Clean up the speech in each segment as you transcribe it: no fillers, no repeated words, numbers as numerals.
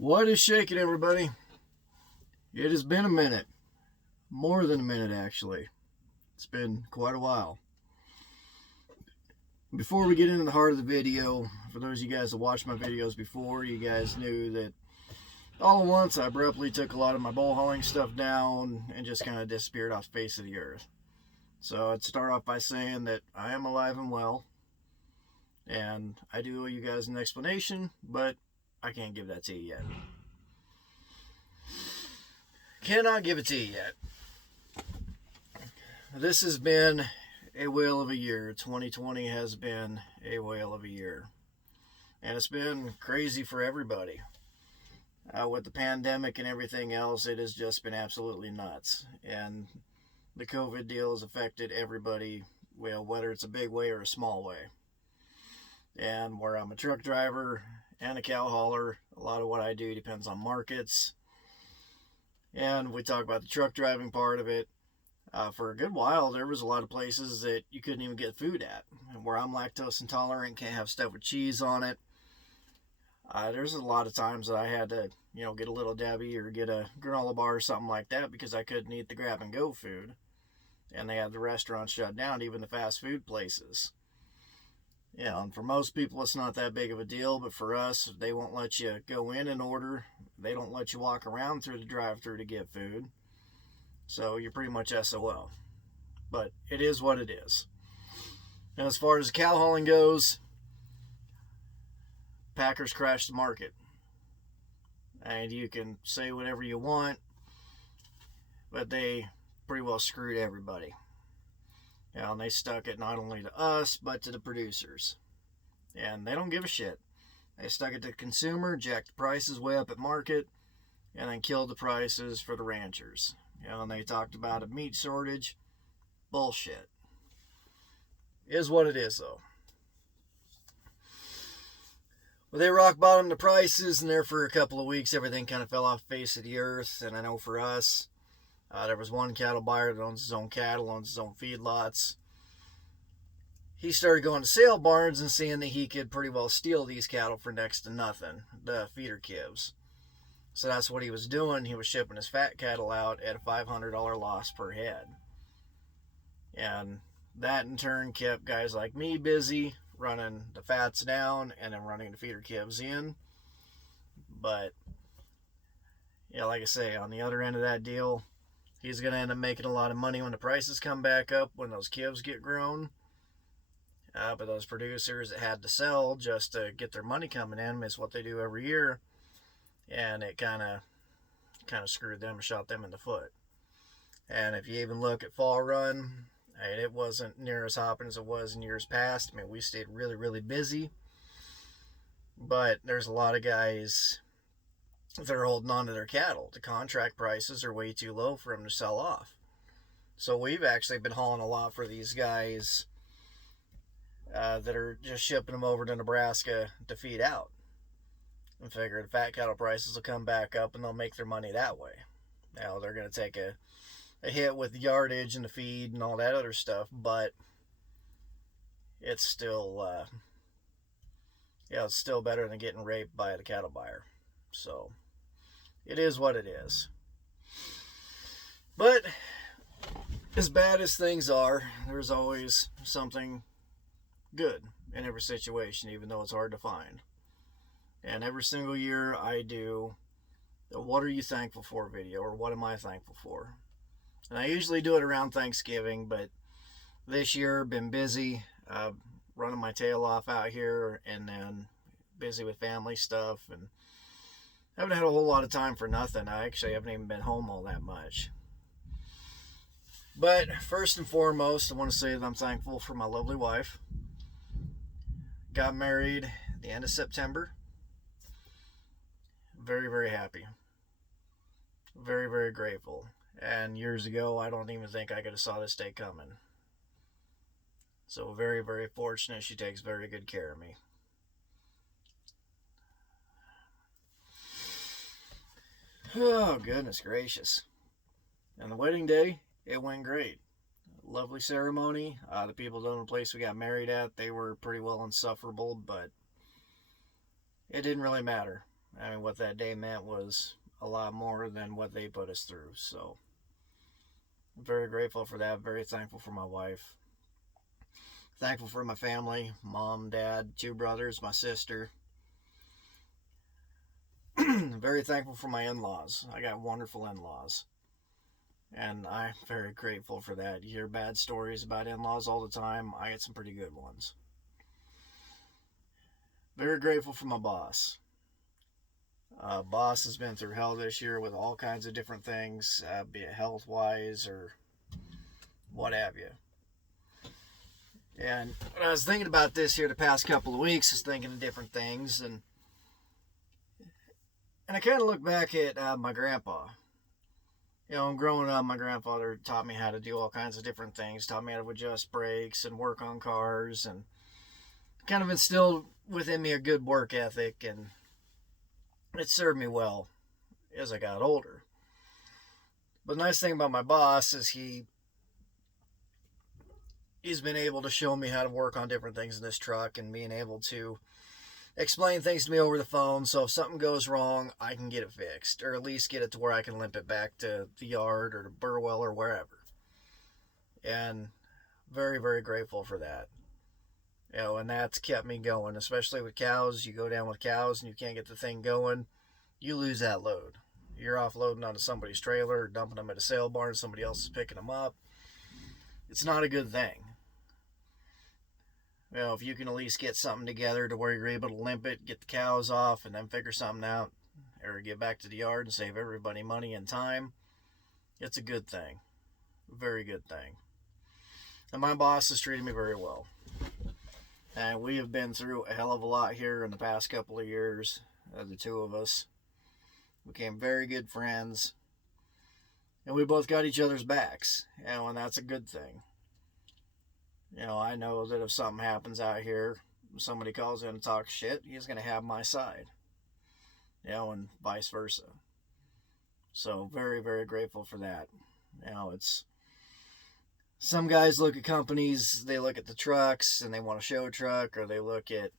What is shaking, everybody? It has been a minute. More than a minute, actually. It's been quite a while. Before we get into the heart of the video, for those of you guys that watched my videos before, you guys knew that all at once I abruptly took a lot of my bull hauling stuff down and just kind of disappeared off the face of the earth. So I'd start off by saying that I am alive and well, and I do owe you guys an explanation, but I can't give that to you yet. Cannot give it to you yet. This has been a whale of a year. 2020 has been a whale of a year. And it's been crazy for everybody. With the pandemic and everything else, it has just been absolutely nuts. And the COVID deal has affected everybody, well, whether it's a big way or a small way. And where I'm a truck driver and a cow hauler, a lot of what I do depends on markets. And we talk about the truck driving part of it. For a good while, there was a lot of places that you couldn't even get food at. And where I'm lactose intolerant, can't have stuff with cheese on it. There's a lot of times that I had to, get a Little Debbie or get a granola bar or something like that because I couldn't eat the grab and go food. And they had the restaurants shut down, even the fast food places. And for most people, it's not that big of a deal, but for us, they won't let you go in and order. They don't let you walk around through the drive-thru to get food. So you're pretty much SOL. But it is what it is. And as far as cow hauling goes, Packers crashed the market. And you can say whatever you want, but they pretty well screwed everybody. And they stuck it not only to us, but to the producers. And they don't give a shit. They stuck it to the consumer, jacked the prices way up at market, and then killed the prices for the ranchers. And they talked about a meat shortage. Bullshit. Is what it is, though. Well, they rock bottomed the prices, and there for a couple of weeks, everything kind of fell off the face of the earth. And I know for us, there was one cattle buyer that owns his own cattle, owns his own feedlots. He started going to sale barns and seeing that he could pretty well steal these cattle for next to nothing, the feeder calves. So that's what he was doing. He was shipping his fat cattle out at a $500 loss per head. And that in turn kept guys like me busy running the fats down and then running the feeder calves in. But, like I say, on the other end of that deal, he's going to end up making a lot of money when the prices come back up, when those calves get grown. But those producers that had to sell just to get their money coming in is what they do every year. And it kind of screwed them and shot them in the foot. And if you even look at fall run, it wasn't near as hopping as it was in years past. We stayed really, really busy. But there's a lot of guys that are holding on to their cattle. The contract prices are way too low for them to sell off. So we've actually been hauling a lot for these guys that are just shipping them over to Nebraska to feed out. And figure the fat cattle prices will come back up and they'll make their money that way. Now they're going to take a hit with the yardage and the feed and all that other stuff, but it's still it's still better than getting raped by the cattle buyer. So it is what it is. But as bad as things are, there's always something good in every situation, even though it's hard to find. And every single year I do the what are you thankful for video, or what am I thankful for. And I usually do it around Thanksgiving, but this year been busy running my tail off out here, and then busy with family stuff, and haven't had a whole lot of time for nothing. I actually haven't even been home all that much. But first and foremost, I want to say that I'm thankful for my lovely wife. Got married at the end of September. Very, very happy. Very, very grateful. And years ago, I don't even think I could have saw this day coming. So very, very fortunate. She takes very good care of me. Oh, goodness gracious. And the wedding day, it went great. Lovely ceremony. The people down in the place we got married at, they were pretty well insufferable, but it didn't really matter. I mean, what that day meant was a lot more than what they put us through. So, I'm very grateful for that. Very thankful for my wife. Thankful for my family, mom, dad, 2 brothers, my sister. Very thankful for my in-laws. I got wonderful in-laws. And I'm very grateful for that. You hear bad stories about in-laws all the time. I get some pretty good ones. Very grateful for my boss. Boss has been through hell this year with all kinds of different things, be it health-wise or what have you. And when I was thinking about this here the past couple of weeks, I was thinking of different things, and I kind of look back at my grandpa. You know, growing up, my grandfather taught me how to do all kinds of different things, taught me how to adjust brakes and work on cars, and kind of instilled within me a good work ethic, and it served me well as I got older. But the nice thing about my boss is he's been able to show me how to work on different things in this truck, and being able to explain things to me over the phone, so if something goes wrong, I can get it fixed, or at least get it to where I can limp it back to the yard or to Burwell or wherever. And very, very grateful for that. You know, and that's kept me going, especially with cows. You go down with cows and you can't get the thing going, you lose that load. You're offloading onto somebody's trailer or dumping them at a sale barn, somebody else is picking them up. It's not a good thing. You know, if you can at least get something together to where you're able to limp it, get the cows off, and then figure something out, or get back to the yard and save everybody money and time, it's a good thing. A very good thing. And my boss has treated me very well. And we have been through a hell of a lot here in the past couple of years, the 2 of us. Became very good friends. And we both got each other's backs. You know, and that's a good thing. You know, I know that if something happens out here, somebody calls in and talks shit, he's going to have my side. You know, and vice versa. So, very, very grateful for that. You know, it's... Some guys look at companies, they look at the trucks, and they want a show truck, or they look at...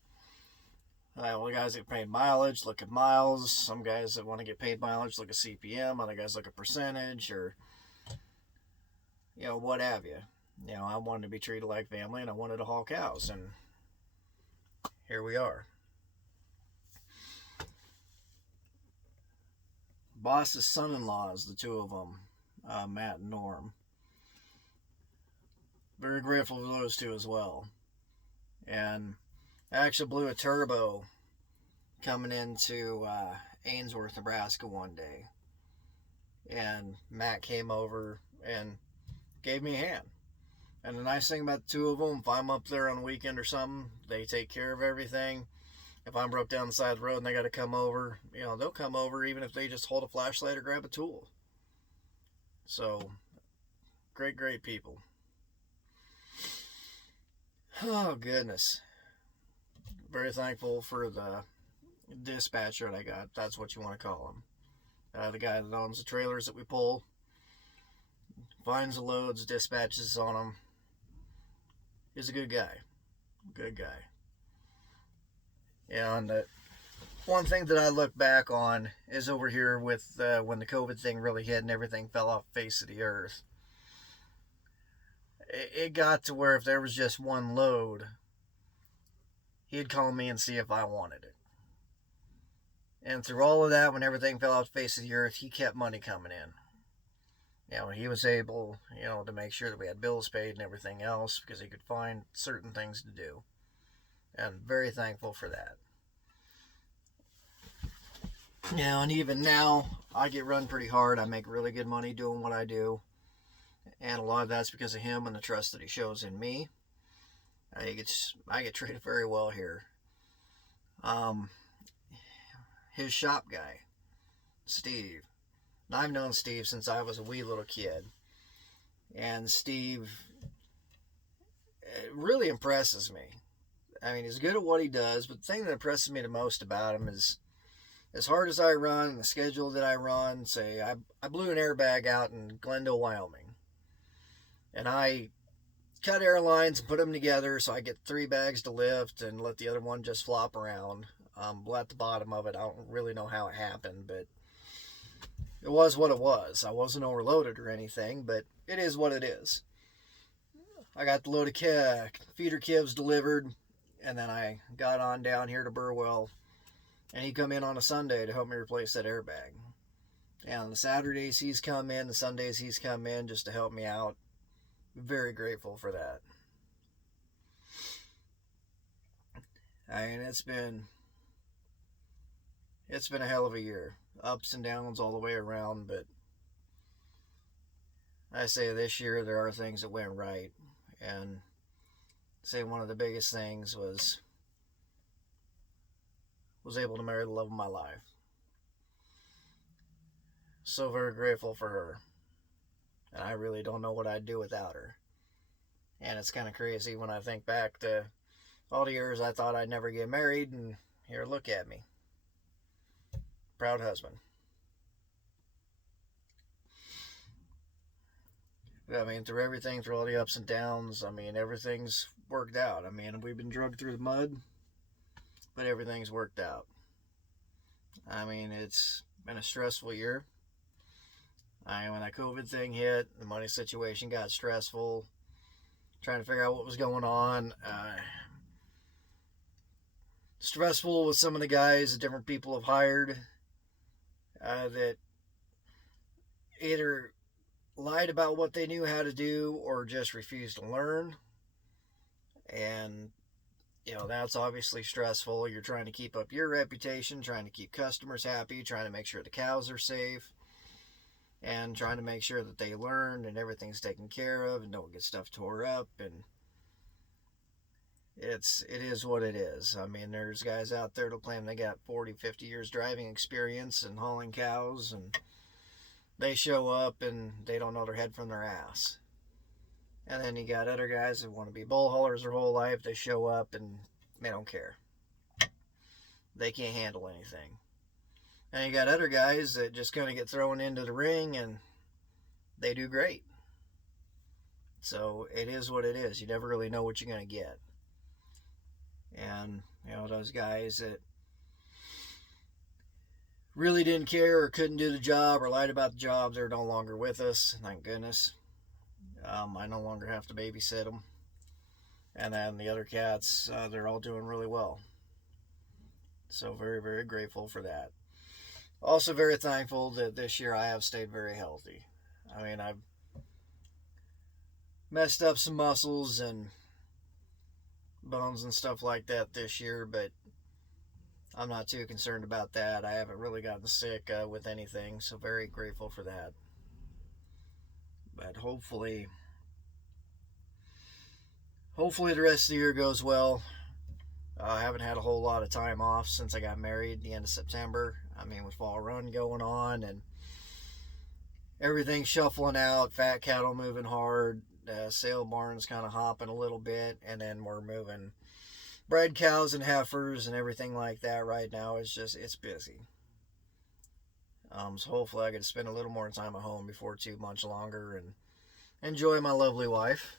Well, the guys that get paid mileage look at miles. Some guys that want to get paid mileage look at CPM. Other guys look at percentage, or... You know, what have you. You know, I wanted to be treated like family, and I wanted to haul cows, and here we are. Boss's son-in-laws, the 2 of them, Matt and Norm. Very grateful for those 2 as well. And I actually blew a turbo coming into Ainsworth, Nebraska one day. And Matt came over and gave me a hand. And the nice thing about the 2 of them, if I'm up there on a weekend or something, they take care of everything. If I'm broke down the side of the road and they got to come over, you know, they'll come over even if they just hold a flashlight or grab a tool. So, great, great people. Oh, goodness. Very thankful for the dispatcher that I got. That's what you want to call him. The guy that owns the trailers that we pull. Finds the loads, dispatches on them. He's a good guy. Good guy. And one thing that I look back on is over here with when the COVID thing really hit and everything fell off the face of the earth. It got to where if there was just one load, he'd call me and see if I wanted it. And through all of that, when everything fell off the face of the earth, he kept money coming in. You know, he was able, you know, to make sure that we had bills paid and everything else because he could find certain things to do. And very thankful for that. You know, and even now, I get run pretty hard. I make really good money doing what I do. And a lot of that's because of him and the trust that he shows in me. I get treated very well here. His shop guy, Steve. I've known Steve since I was a wee little kid. And Steve really impresses me. I mean, he's good at what he does, but the thing that impresses me the most about him is as hard as I run, the schedule that I run, say, I blew an airbag out in Glendale, Wyoming. And I cut airlines and put them together so I get 3 bags to lift and let the other one just flop around. At the bottom of it, I don't really know how it happened, but it was what it was. I wasn't overloaded or anything, but it is what it is. I got the load of feeder calves delivered, and then I got on down here to Burwell, and he come in on a Sunday to help me replace that airbag. And on the Saturdays he's come in, the Sundays he's come in just to help me out. Very grateful for that. I mean, it's been a hell of a year. Ups and downs all the way around, but I say this year there are things that went right. And say one of the biggest things was able to marry the love of my life. So very grateful for her. And I really don't know what I'd do without her. And it's kind of crazy when I think back to all the years I thought I'd never get married, and here, look at me. Proud husband. I mean, through everything, through all the ups and downs, I mean, everything's worked out. I mean, we've been dragged through the mud, but everything's worked out. I mean, it's been a stressful year. When that COVID thing hit, the money situation got stressful, trying to figure out what was going on. Stressful with some of the guys that different people have hired that either lied about what they knew how to do or just refused to learn. And that's obviously stressful. You're trying to keep up your reputation, trying to keep customers happy, trying to make sure the cows are safe, and trying to make sure that they learn and everything's taken care of and don't get stuff tore up. And it is what it is. I mean, there's guys out there that claim they got 40, 50 years driving experience and hauling cows, and they show up and they don't know their head from their ass. And then you got other guys that want to be bull haulers their whole life. They show up and they don't care. They can't handle anything. And you got other guys that just kind of get thrown into the ring and they do great. So it is what it is. You never really know what you're going to get. And, those guys that really didn't care or couldn't do the job or lied about the job, they're no longer with us, thank goodness. I no longer have to babysit them. And then the other cats, they're all doing really well. So very, very grateful for that. Also very thankful that this year I have stayed very healthy. I mean, I've messed up some muscles and bones and stuff like that this year, but I'm not too concerned about that. I haven't really gotten sick with anything, so very grateful for that. But hopefully the rest of the year goes well. I haven't had a whole lot of time off since I got married the end of September. I mean, with fall run going on and everything shuffling out, fat cattle moving hard, sale barns kind of hopping a little bit, and then we're moving bred cows and heifers and everything like that right now. It's busy. So hopefully I get to spend a little more time at home before too much longer and enjoy my lovely wife.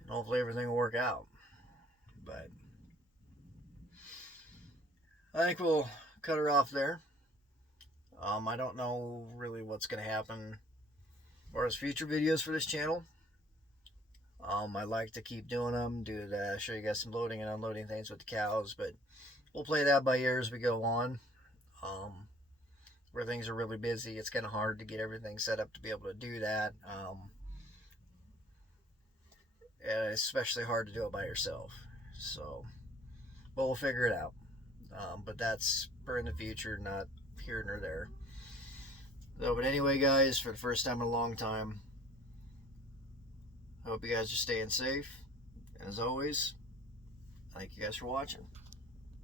And hopefully everything will work out. But I think we'll cut her off there. I don't know really what's going to happen as far as future videos for this channel. I like to keep doing them, show you guys some loading and unloading things with the cows, but we'll play that by ear as we go on. Where things are really busy, it's kind of hard to get everything set up to be able to do that. And it's especially hard to do it by yourself. So, but we'll figure it out. But that's for in the future, not here nor there. So, but anyway, guys, for the first time in a long time, I hope you guys are staying safe. And as always, thank you guys for watching.